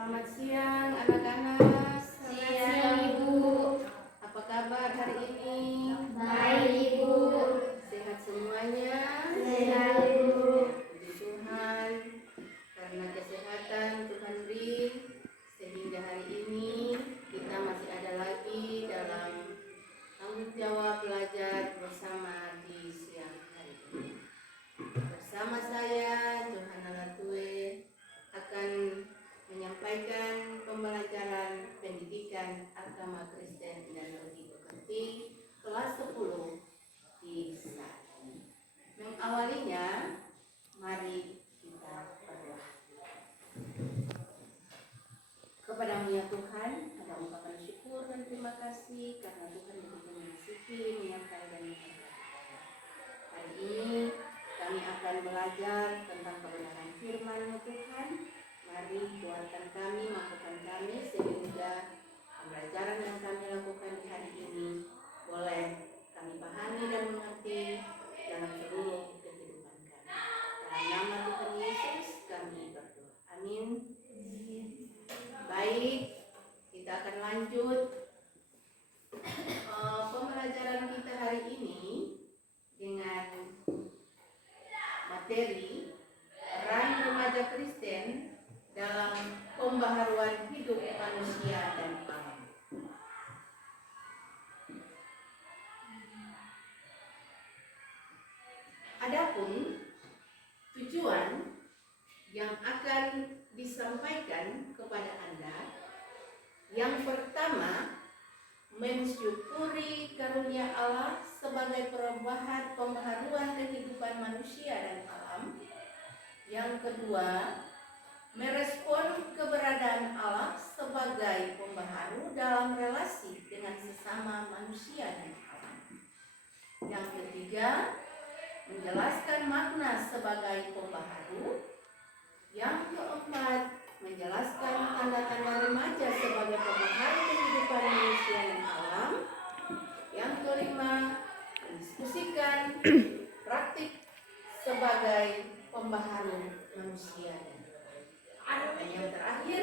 Selamat siang anak-anak. Siang, Ibu. Apa kabar hari ini? Baik, Ibu. Sehat semuanya? Sehat, Ibu. Puji Tuhan, karena kesehatan Tuhan beri, sehingga hari ini kita masih ada lagi dalam tanggung jawab belajar bersama di siang hari ini. Bersama saya, Johanna Latue, akan menyampaikan pembelajaran pendidikan agama Kristen dan Teologi Pekerti kelas 10 di saat ini. Mengawalinya, mari kita berdoa. Kepadamu ya Tuhan, kami mengucapkan syukur dan terima kasih karena Tuhan begitu mengasihi, menyertai dan memberkati. Hari ini kami akan belajar tentang kebenaran firman-Mu Tuhan. Mari kuatkan kami, mampukan kami sehingga pembelajaran yang kami lakukan di hari ini boleh kami pahami dan mengerti dalam seluruh kehidupan kami. Dalam nama Tuhan Yesus kami berdoa. Amin. Baik, kita akan lanjut pembelajaran kita hari ini dengan materi peran remaja Kristen dalam pembaharuan hidup manusia dan alam. Adapun tujuan yang akan disampaikan kepada Anda, yang pertama, mensyukuri karunia Allah sebagai perubahan pembaharuan kehidupan manusia dan alam. Yang kedua, merespon keberadaan Allah sebagai pembaharu dalam relasi dengan sesama manusia dan alam. Yang ketiga, menjelaskan makna sebagai pembaharu. Yang keempat, menjelaskan tanda-tanda remaja sebagai pembaharu kehidupan manusia dan alam. Yang kelima, mendiskusikan praktik sebagai pembaharu manusia dan alam. Dan yang terakhir,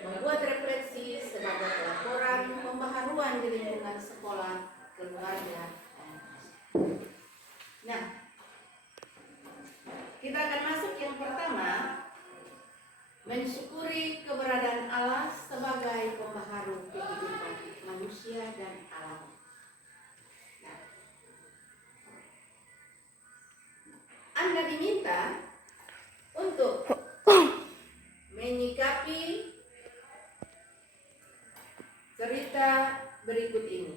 membuat refleksi sebagai pelaporan pembaharuan di lingkungan sekolah, keluarga, dan masyarakat. Nah, kita akan masuk yang pertama, mensyukuri keberadaan Allah sebagai pembaharu kehidupan manusia dan alam. Nah, Anda diminta untuk menyikapi cerita berikut ini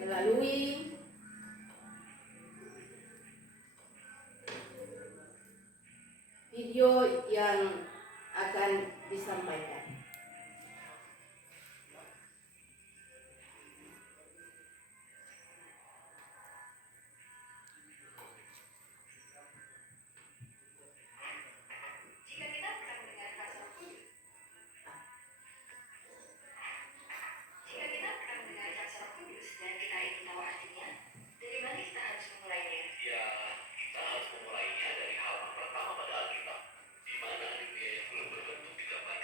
melalui video yang akan disampaikan.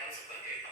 Sebagai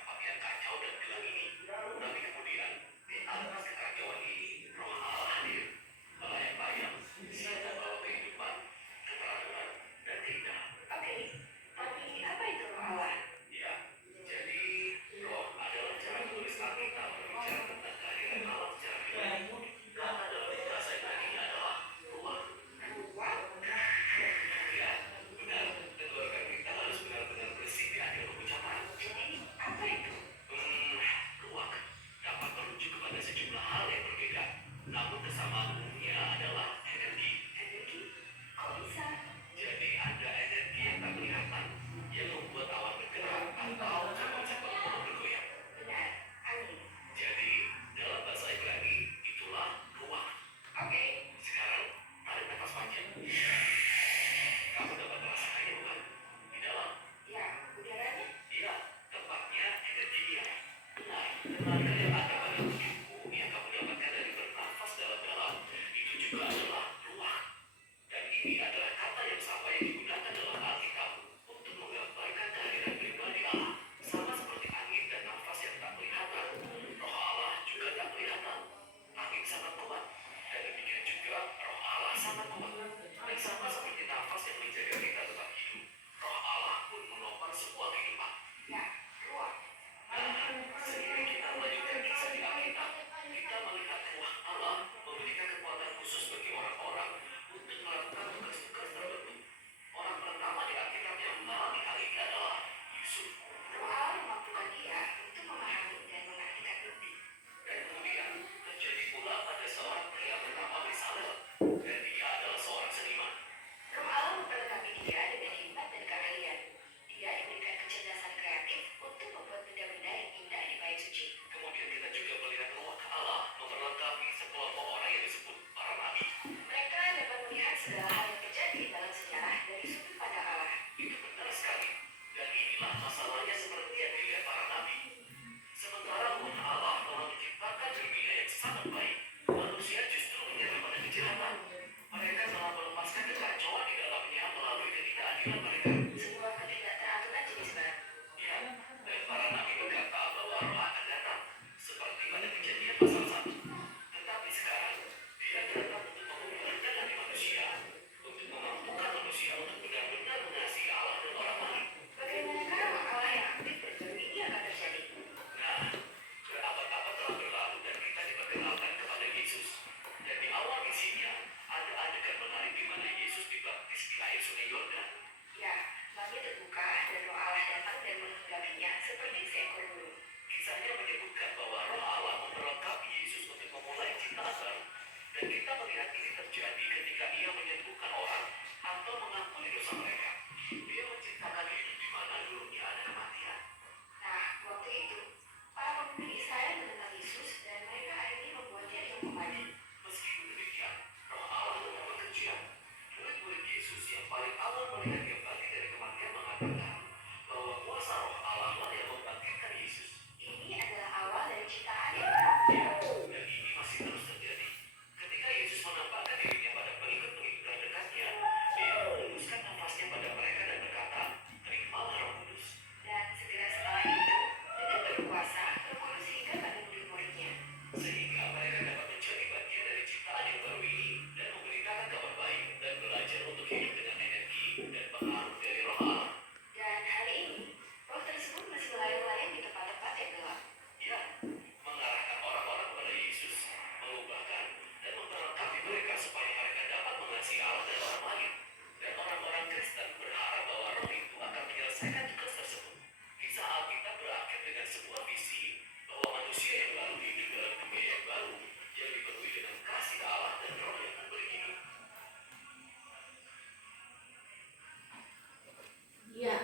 Ya,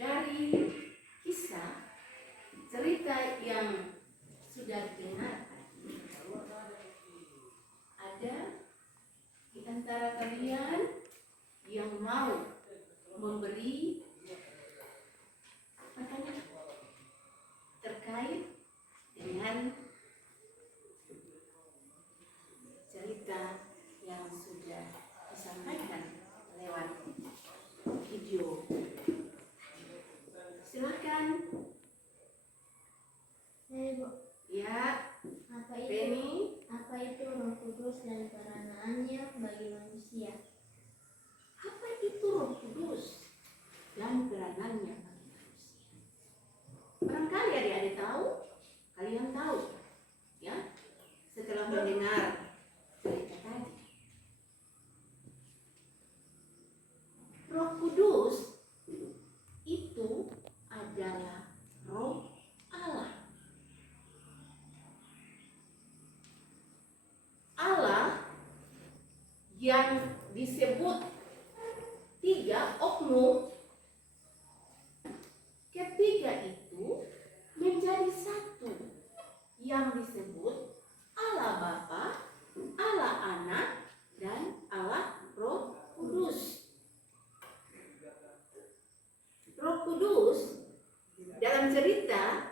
dari kisah cerita yang sudah didengar tadi, ada di antara kalian yang mau memberi pertanyaan terkait dengan cerita yang sudah disampaikan lewat video. Silakan. Ibu, Ya, apa itu? Penny. Apa itu Roh Kudus dan peranannya bagi manusia? Apa itu Roh Kudus dan peranannya bagi manusia? Barangkali adik-adik tahu, kalian tahu, ya, setelah mendengar cerita tadi. Roh Kudus itu adalah Roh Allah. Allah yang disebut tiga oknum, ketiga itu menjadi satu, yang disebut Allah Bapa, Allah Anak, dan Allah Roh Kudus. Roh Kudus dalam cerita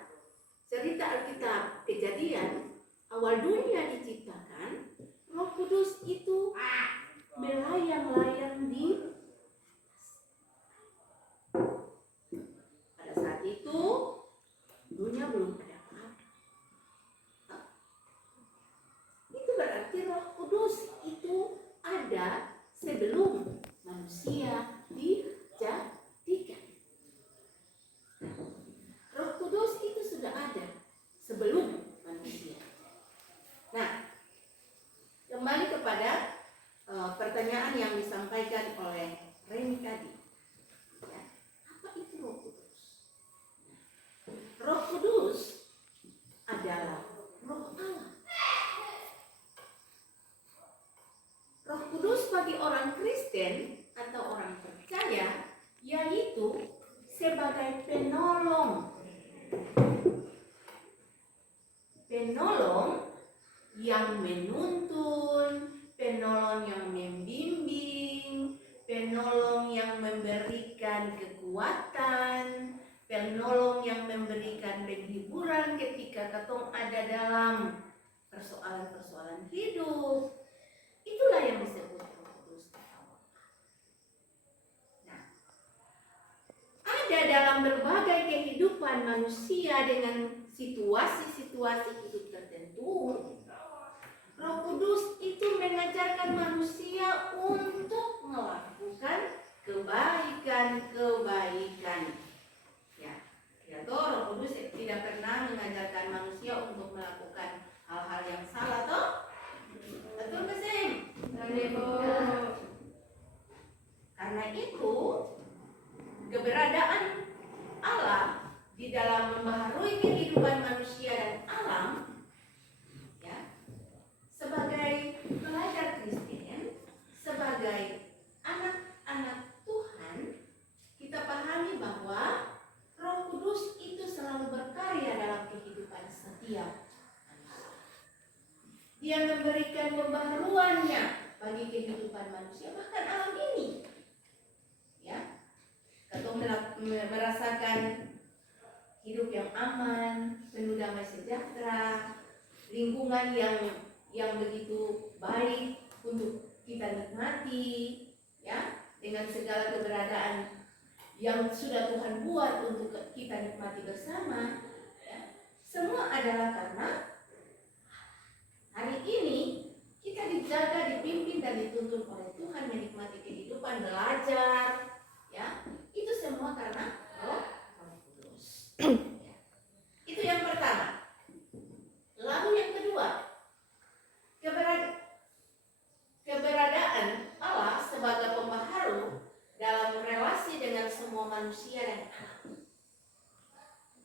Alkitab Kejadian, awal dunia diciptakan, Roh Kudus itu melayang-layang di pada saat itu dunia belum ada apa-apa. Itu berarti Roh Kudus itu ada sebelum manusia oleh Reni tadi. Ya, apa itu Roh Kudus? Roh Kudus adalah Roh Allah. Roh Kudus bagi orang Kristen atau orang percaya yaitu sebagai penolong. Penolong yang menuntun, penolong yang membimbing, penolong yang memberikan kekuatan, penolong yang memberikan penghiburan ketika katong ada dalam persoalan-persoalan hidup. Itulah yang disebut Roh Kudus. Nah, ada dalam berbagai kehidupan manusia dengan situasi-situasi hidup tertentu. Roh Kudus itu mengajarkan manusia untuk melakukan kebaikan-kebaikan. Ya, Roh Kudus tidak pernah mengajarkan manusia untuk melakukan hal-hal yang salah, toh? Betul nggak sih? Karena itu keberadaan Allah di dalam membaharui kehidupan manusia dan alam, ya, sebagai pelajar Kristen, sebagai anak-anak Tuhan, kita pahami bahwa Roh Kudus itu selalu berkarya dalam kehidupan setiap manusia. Dia memberikan pembaharuannya bagi kehidupan manusia, bahkan alam ini. Ya, kita merasakan hidup yang aman, penuh damai sejahtera, lingkungan yang begitu baik untuk kita nikmati, ya, dengan segala keberadaan yang sudah Tuhan buat untuk kita nikmati bersama. Ya. Semua adalah karena hari ini kita dijaga, dipimpin dan dituntun oleh Tuhan menikmati kehidupan, belajar, ya. Itu semua karena Roh Kudus. Ya. Itu yang pertama. Lalu yang kedua, keberadaan Allah sebagai pembaharu dalam relasi dengan semua manusia dan alam.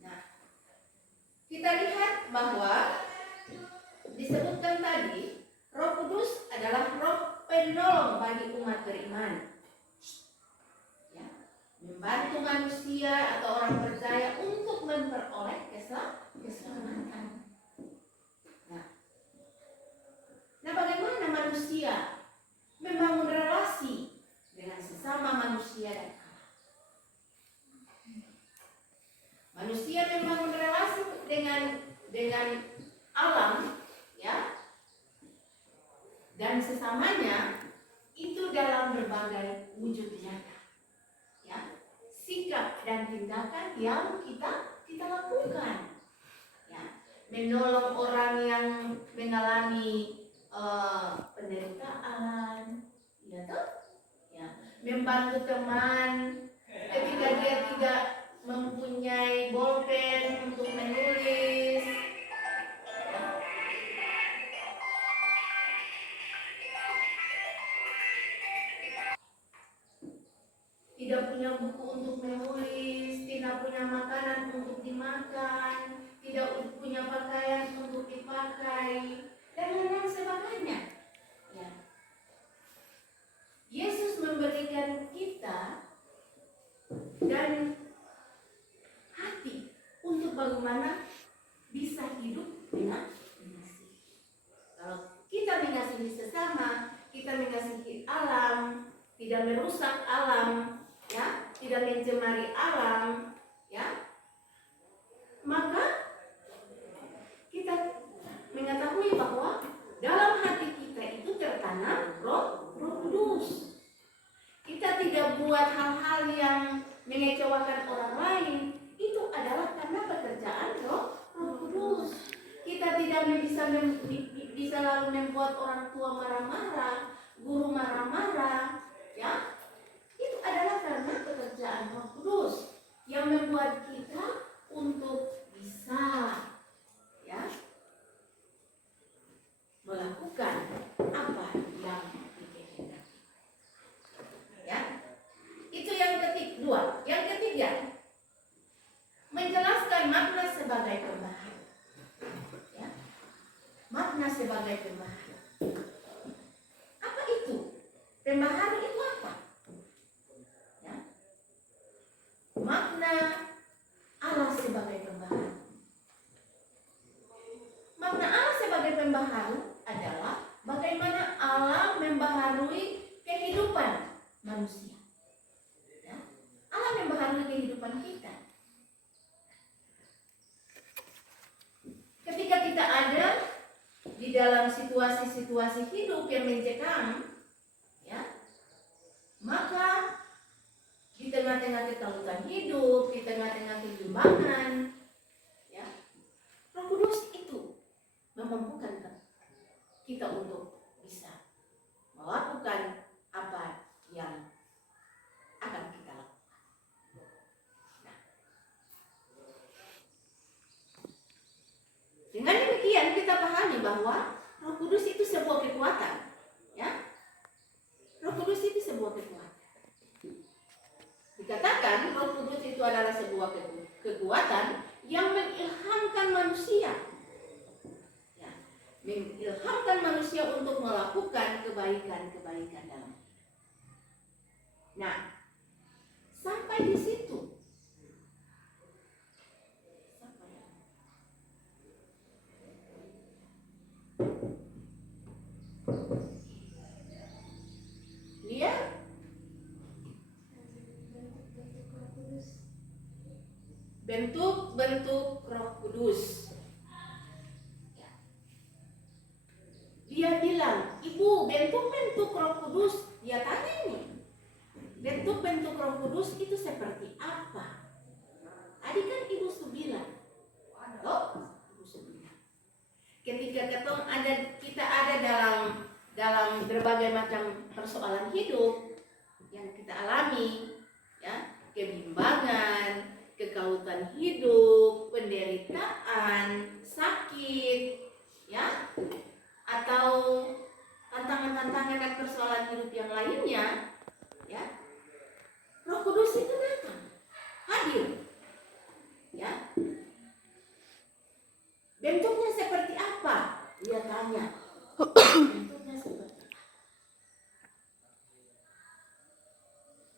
Nah, kita lihat bahwa disebutkan tadi Roh Kudus adalah roh penolong bagi umat beriman. Ya, membantu manusia atau orang percaya untuk memperoleh keselamatan. Nah, bagaimana manusia membangun relasi dengan sesama manusia dan alam? Manusia membangun relasi dengan alam, ya, dan sesamanya itu dalam berbagai wujud nyata, ya, sikap dan tindakan yang kita lakukan, ya, menolong orang yang mengalami penderitaan, ya toh, ya, membantu teman ketika dia tidak mempunyai bolpen untuk menulis, ya. Tidak punya buku untuk menulis, tidak punya makanan untuk dimakan, tidak punya pakaian untuk dipakai, dan lain sebagainya. Ya. Yesus memberikan kita dan hati untuk bagaimana bisa hidup dengan mengasihi. Kalau kita mengasihi sesama, kita mengasihi alam, tidak merusak alam, ya, tidak mencemari alam, ya, maka kita mengetahui bahwa dalam hati kita itu tertanam Roh Kudus. Kita tidak buat hal-hal yang mengecewakan orang lain. Itu adalah karena pekerjaan Roh Kudus. Kita tidak bisa lalu membuat orang tua marah-marah, guru marah-marah, ya. Itu adalah karena pekerjaan Roh Kudus yang membuat kita untuk bisa, ya, melakukan apa yang dikehendaki. Ya, dalam situasi-situasi hidup yang mencekam, ya, maka di tengah-tengah ketakutan hidup, di tengah-tengah kebimbangan, ya, Roh Kudus itu memampukan kita untuk bisa melakukan apa yang akan kita lakukan. Nah, dengan demikian kita pahami bahwa Roh Kudus itu sebuah kekuatan, ya. Roh Kudus itu sebuah kekuatan. Dikatakan Roh Kudus itu adalah sebuah kekuatan yang mengilhamkan manusia, ya, mengilhamkan manusia untuk melakukan kebaikan-kebaikan dalam hidup. Nah, sampai di situ. Lihat bentuk-bentuk Roh Kudus. Ya. Dia bilang, Ibu, bentuk-bentuk Roh Kudus. Dia tanya ini, bentuk-bentuk Roh Kudus itu seperti apa? Tadi kan Ibu sudah bilang, Ibu sudah bilang, ketika kita ada dalam berbagai macam persoalan hidup yang kita alami, ya, kebimbangan, kekautan hidup, penderitaan, sakit, ya, atau tantangan-tantangan dan persoalan hidup yang lainnya, ya, Roh Kudus itu datang, hadir, ya. Bentuknya seperti apa? Dia tanya. Bentuknya seperti apa?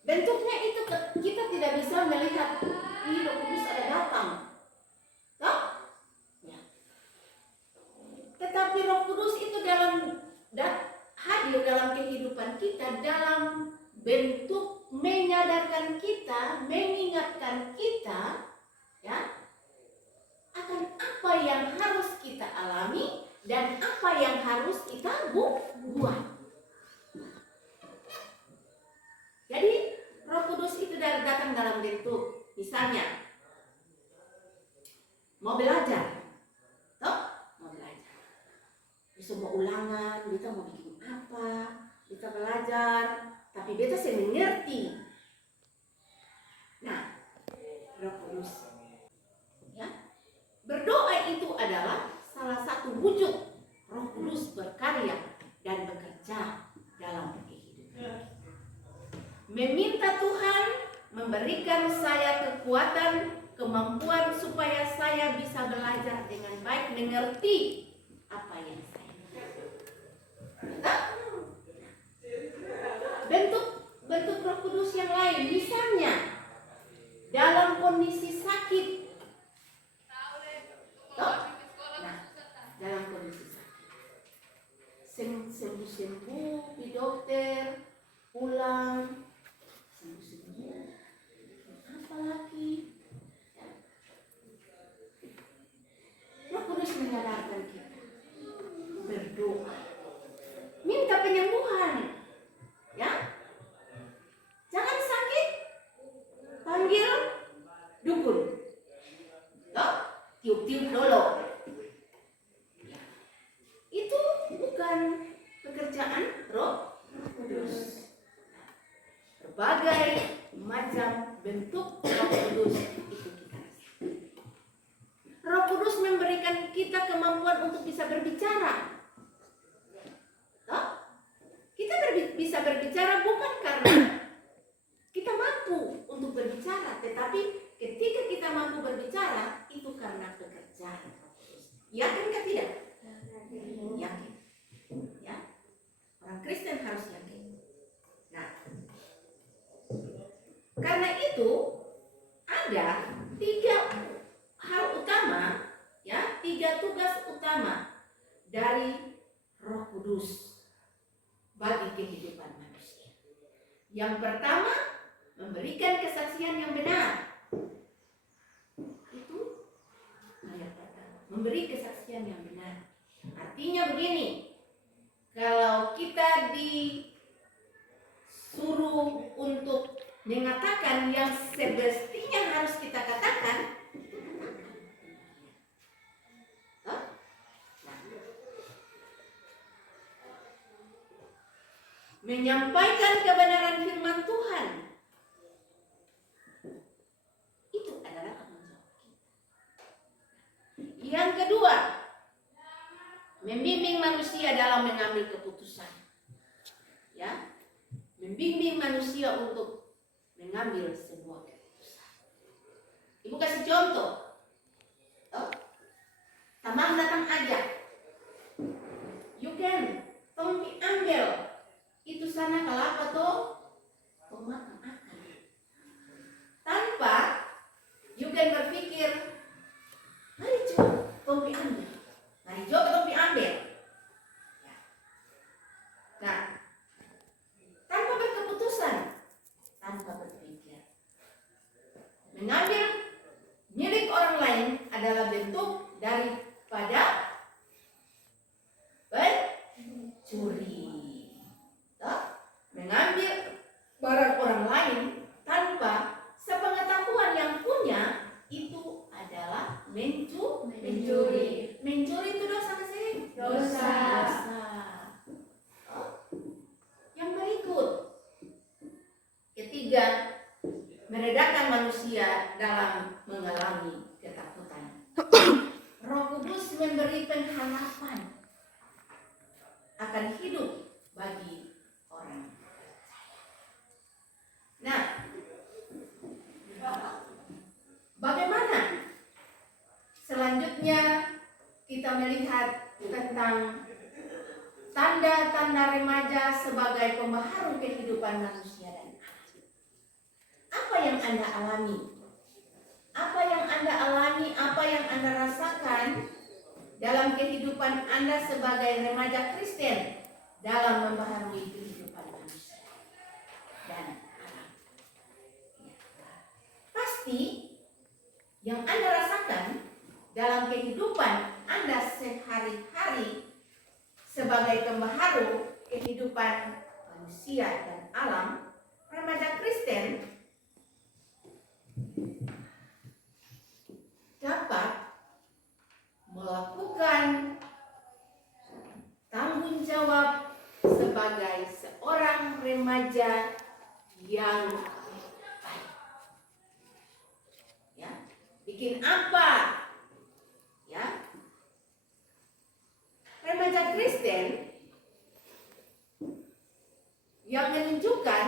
Bentuknya itu kita tidak bisa melihat. Roh Kudus ada datang, toh? Ya. Tetapi Roh Kudus itu hadir dalam kehidupan kita dalam bentuk menyadarkan kita, mengingatkan kita, ya, akan apa yang harus kita alami dan apa yang harus kita buat. Jadi Roh Kudus itu datang dalam bentuk, misalnya mau belajar, toh? Mau belajar. Semua ulangan, kita mau bikin apa, kita belajar, tapi kita sih mengerti. Nah, Roh Kudus, ya, berdoa itu adalah salah satu wujud Roh Kudus berkarya dan bekerja dalam kehidupan. Meminta Tuhan memberikan saya kekuatan, kemampuan supaya saya bisa belajar dengan baik, mengerti apa yang saya lakukan. Bentuk Roh Kudus yang lain, misalnya dalam kondisi sakit, nah, dalam kondisi sakit, sembuh di dokter, pulang, sembuh, apalagi, ya. Roh Kudus menyadarkan kita berdoa, minta penyembuhan, ya. Jangan sakit, panggil dukun, toh, tiup-tiup dulu. Ya. Itu bukan pekerjaan Roh Kudus. Berbagai macam bentuk Roh Kudus itu kita. Roh Kudus memberikan kita kemampuan untuk bisa berbicara. Toh? Kita bisa berbicara bukan karena kita mampu untuk berbicara, tetapi ketika kita mampu berbicara itu karena pekerjaan Roh Kudus. Yakin kan tidak? Yakin. Ya. Orang Kristen harus yakin. Nah, karena itu ada 3 hal utama, ya, 3 tugas utama dari Roh Kudus bagi kehidupan manusia. Yang pertama, memberikan kesaksian yang benar. Itu ayat pertama, memberi kesaksian yang benar. Artinya begini, mengatakan yang semestinya harus kita katakan, menyampaikan kebenaran firman Tuhan. Itu adalah tanggung jawab kita. Yang kedua, membimbing manusia dalam mengambil keputusan. Ya, membimbing manusia untuk mengambil sebuah keputusan. Ibu kasih contoh. Tamang datang aja. You can tong ambil itu sana kelapa tuh pemakan akan. Tanpa you can berpikir, mari coba tong ambil. Mari coba tong ambil. Ya. Nah, tanpa berkeputusan, tanpa berpikir. Mengambil milik orang lain adalah bentuk daripada mencuri. Mengambil barang orang lain tanpa sepengetahuan yang punya itu adalah mencuri. Mencuri itu dosa nggak sih? Dosa. Yang berikut, ketiga, meredakan manusia dalam mengalami ketakutan. Roh Kudus memberi pengharapan akan hidup bagi orang. Nah, bagaimana selanjutnya kita melihat tentang tanda-tanda remaja sebagai pembaharu kehidupan manusia dan anak. Apa yang Anda alami? Apa yang Anda alami, apa yang Anda rasakan dalam kehidupan Anda sebagai remaja Kristen dalam membaharui kehidupan manusia dan anak. Pasti yang Anda rasakan dalam kehidupan Anda sehari-hari sebagai pembaharu kehidupan manusia dan alam, remaja Kristen dapat melakukan tanggung jawab sebagai seorang remaja yang baik. Ya, bikin apa? Ya, remaja Kristen yang menunjukkan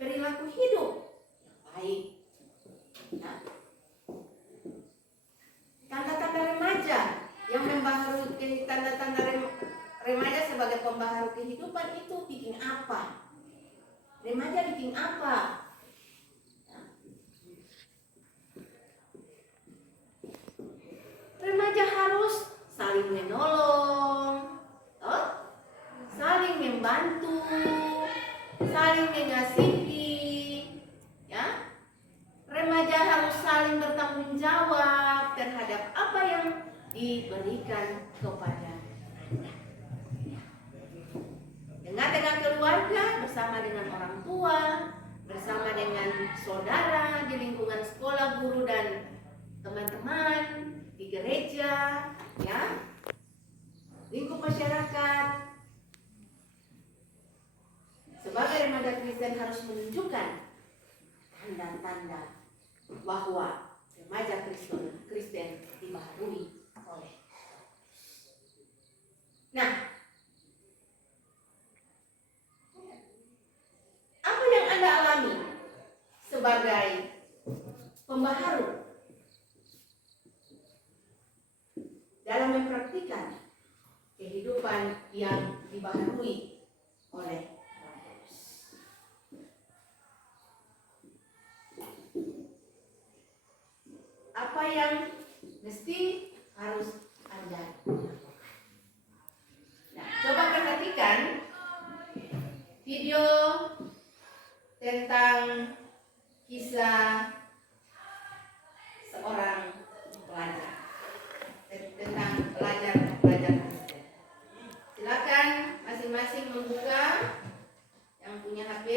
perilaku hidup yang baik. Ya. Tanda-tanda remaja yang membaharui, tanda-tanda remaja sebagai pembaharu kehidupan itu bikin apa? Remaja bikin apa? Remaja harus saling menolong, saling membantu, saling mengasihi, ya. Remaja harus saling bertanggung jawab terhadap apa yang diberikan kepada Anda. Dengan keluarga, bersama dengan orang tua, bersama dengan saudara di lingkungan sekolah, guru dan teman-teman di gereja, ya, lingkup masyarakat. Sebagai remaja Kristen harus menunjukkan tanda-tanda bahwa remaja Kristen dibaharui oleh. Nah, apa yang Anda alami sebagai pembaharu dalam mempraktikkan kehidupan yang dibaharui oleh Roh Kudus? Apa yang mesti harus Anda lakukan? Nah, coba perhatikan video tentang kisah seorang pelajar, tentang pelajar Kristen. Silakan masing-masing membuka yang punya HP.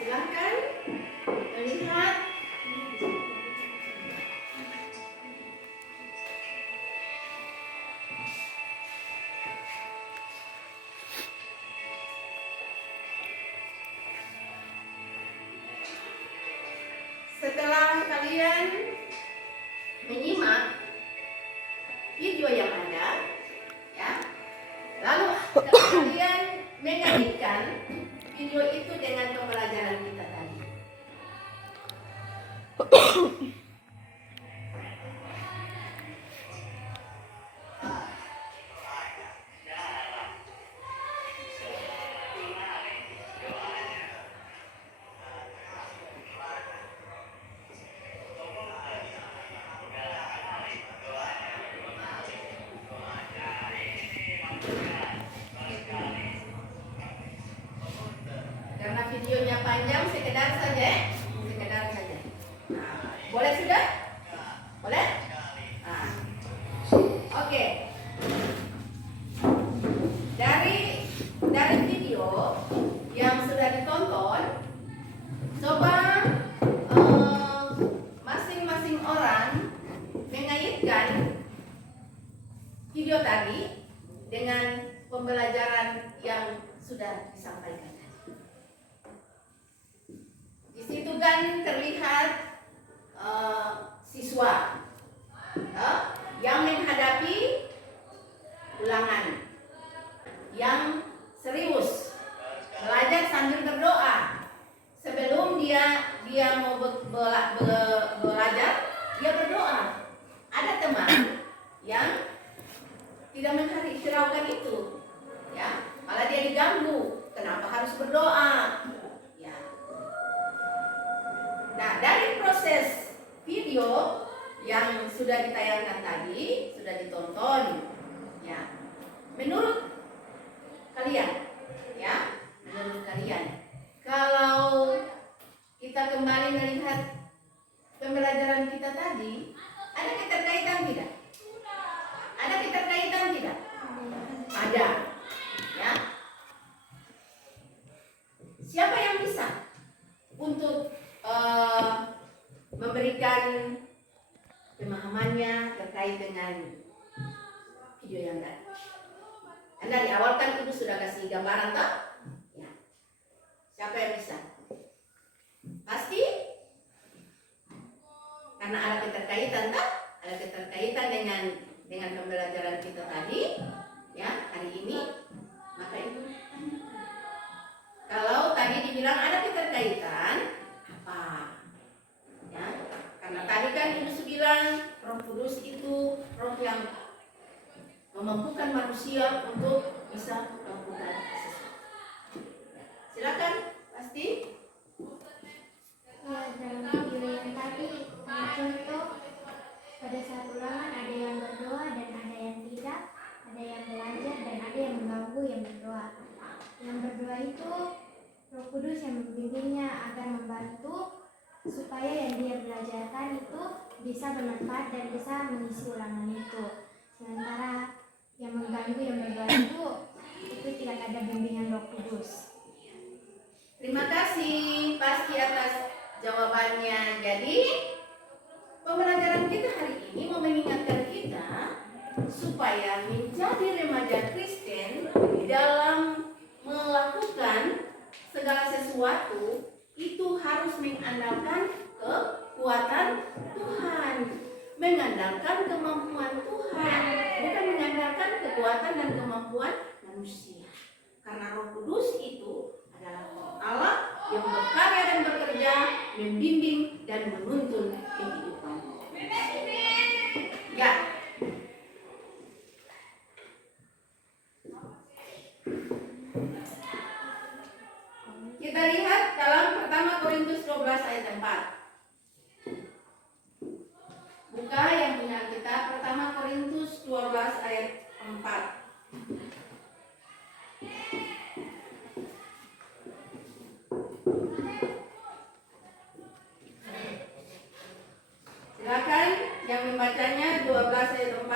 Silahkan melihat. Setelah kalian menyimak video yang ada, ya, lalu kalian mengaitkan video itu dengan pembelajaran kita tadi. Karena videonya panjang, sekedar saja. Nah, boleh sudah? Boleh? Nah, oke. Dari video yang sudah ditonton, coba masing-masing orang mengaitkan video tadi dengan pembelajaran yang sudah disampaikan. Di situ kan terlihat siswa yang menghadapi ulangan, yang serius belajar sambil berdoa. Sebelum dia mau belajar, dia berdoa. Ada teman yang tidak menghiraukan itu, ya, malah dia diganggu. Kenapa harus berdoa? Ya. Nah, dari proses video yang sudah ditayangkan tadi, sudah ditonton, ya, menurut kalian, kalau kita kembali melihat pembelajaran kita tadi, ada keterkaitan tidak? Ada, ya. Siapa yang bisa untuk memberikan pemahamannya terkait dengan video yang tadi? Anda di awal kan itu sudah kasih gambaran toh? Ya. Siapa yang bisa? Pasti? Karena ada keterkaitan toh? Ada keterkaitan dengan pembelajaran kita tadi, ya, hari ini. Maka itu, kalau tadi dibilang ada keterkaitan, apa? Ya, karena tadi kan Ibu bilang Roh Kudus itu roh yang memampukan manusia untuk bisa melakukan sesuatu. Silakan, pasti. Ya, dalam video yang tadi, contoh pada saat ulangan ada yang berdoa dan ada yang tidak, ada yang belajar dan ada yang mengganggu yang berdoa. Yang berdoa itu Roh Kudus yang membimbingnya agar membantu supaya yang dia belajarkan itu bisa bermanfaat dan bisa mengisi ulangan itu. Sementara yang mengganggu yang berdoa itu tidak ada bimbingan Roh Kudus. Terima kasih pasti atas jawabannya. Jadi pembelajaran kita hari ini mau mengingatkan kita supaya menjadi remaja Kristen dalam melakukan segala sesuatu itu harus mengandalkan kekuatan Tuhan, mengandalkan kemampuan Tuhan, bukan mengandalkan kekuatan dan kemampuan manusia. Karena Roh Kudus itu adalah Roh Allah yang berkarya dan bekerja, membimbing dan menuntun kehidupan. Ya. Kita lihat dalam pertama Korintus 12 ayat 4. buka yang punya Alkitab, pertama Korintus 12 ayat 4. Silakan yang membacanya 12 ayat 4.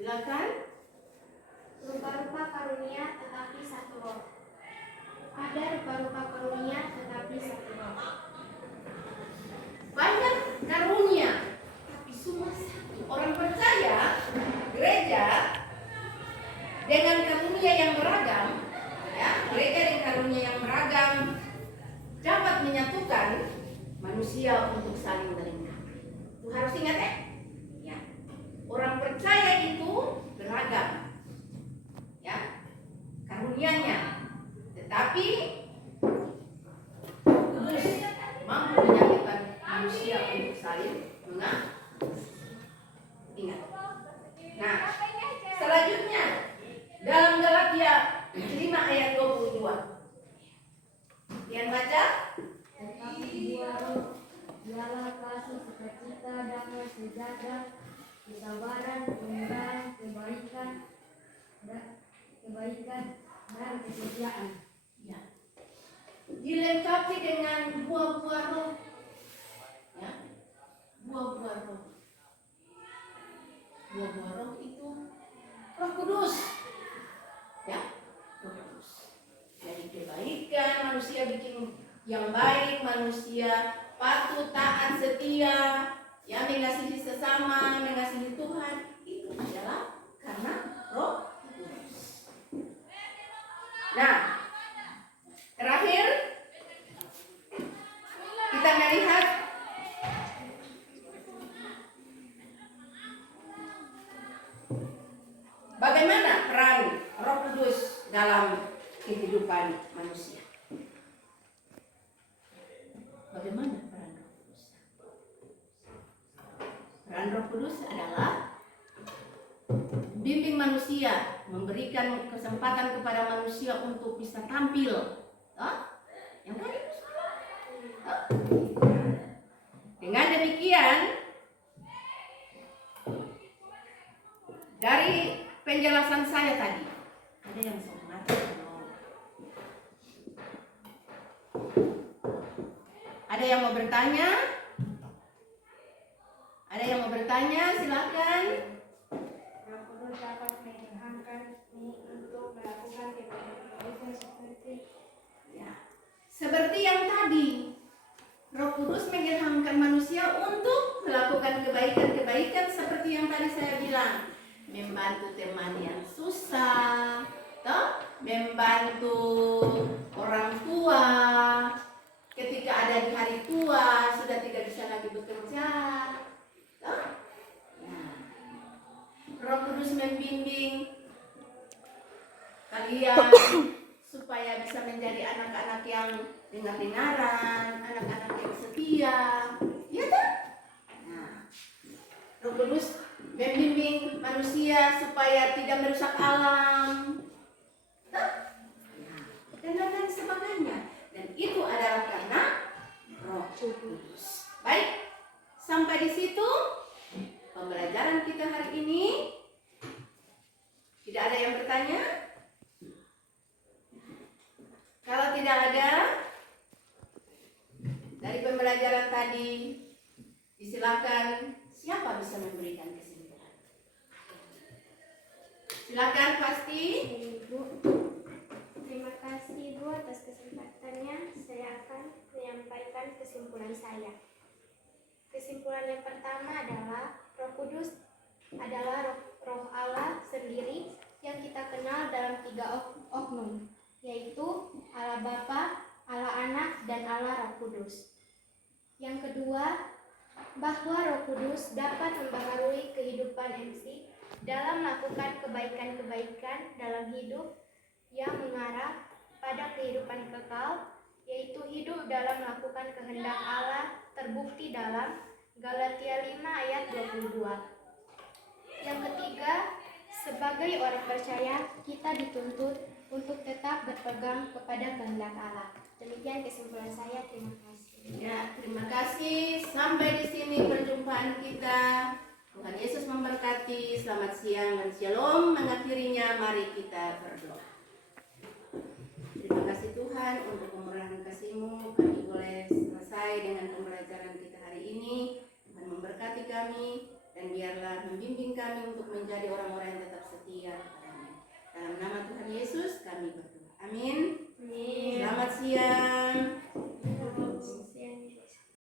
Silakan. Rupa-rupa karunia tetapi satu roh. Ada rupa-rupa karunia tetapi satu roh. Banyak karunia, tapi semua satu. Orang percaya gereja dengan karunia yang beragam, ya, gereja dengan karunia yang beragam dapat menyatukan manusia untuk saling melengkapi. Itu harus ingat ya. Ya. Orang percaya itu beragam, ya, karunianya, tetapi kudus mampu menyatukan manusia untuk saling mengasihi. Ingat. Nah, selanjutnya dalam Galatia 5 ayat 22. Yang baca? Tetapi buah roh ialah kasih, sukacita, damai, sejahtera, kesabaran, pemuraan, kebaikan, dan kesetiaan. Ya. Dilengkapi dengan buah-buah roh. Ya. Buah-buah roh. Buah-buah roh itu Roh Kudus. Ya, Roh Kudus. Jadi kebaikan, manusia bikin yang baik, manusia patuh, taat, setia, ya, mengasihi sesama, mengasihi Tuhan, itu adalah karena Roh Kudus. Nah, terakhir kita melihat bagaimana peran Roh Kudus dalam kehidupan manusia. Bagaimana peran Roh Kudus? Peran Roh Kudus adalah bimbing manusia, memberikan kesempatan kepada manusia untuk bisa tampil. Yang tadi itu salah. Dengan demikian, dari penjelasan saya tadi, ada yang semangat? Ada yang mau bertanya? Ada yang mau bertanya? Silakan. Roh Kudus dapat mengilhamkan untuk melakukan kebaikan Seperti yang tadi, Roh Kudus mengilhamkan manusia untuk melakukan kebaikan-kebaikan seperti yang tadi saya bilang. Membantu teman yang susah, membantu orang tua ketika ada di hari tua sudah tidak bisa lagi bekerja. Roh Kudus membimbing kalian supaya bisa menjadi anak-anak yang dengar-dengaran, anak-anak yang setia, ya kan? Nah, Roh Kudus membimbing manusia supaya tidak merusak alam, dan lain sebagainya. Dan itu adalah karena Roh Kudus. Baik, sampai di situ pembelajaran kita hari ini. Tidak ada yang bertanya? Kalau tidak ada, dari pembelajaran tadi, disilakan siapa bisa memberikan kesimpulan. Silakan pasti. Ibu, terima kasih Ibu atas kesempatannya. Saya akan menyampaikan kesimpulan saya. Kesimpulan yang pertama adalah Roh Kudus adalah roh Allah sendiri yang kita kenal dalam 3 oknum, yaitu Allah Bapa, Allah Anak, dan Allah Roh Kudus. Yang kedua, bahwa Roh Kudus dapat mempengaruhi kehidupan MC dalam melakukan kebaikan-kebaikan dalam hidup yang mengarah pada kehidupan kekal, yaitu hidup dalam melakukan kehendak Allah, terbukti dalam Galatia 5 ayat 22. Yang ketiga, sebagai orang percaya, kita dituntut untuk tetap berpegang kepada kehendak Allah Demikian kesimpulan saya. Terima kasih. Ya, terima kasih. Sampai di sini perjumpaan kita. Tuhan Yesus memberkati. Selamat siang dan shalom. Mengakhirinya, mari kita berdoa. Terima kasih Tuhan untuk pemurahan kasih-Mu. Kami boleh selesai dengan pembelajaran kita hari ini. Tuhan memberkati kami dan biarlah membimbing kami untuk menjadi orang-orang yang tetap setia kepada-Mu. Dalam nama Tuhan Yesus kami berdoa. Amin. Amin. Selamat siang.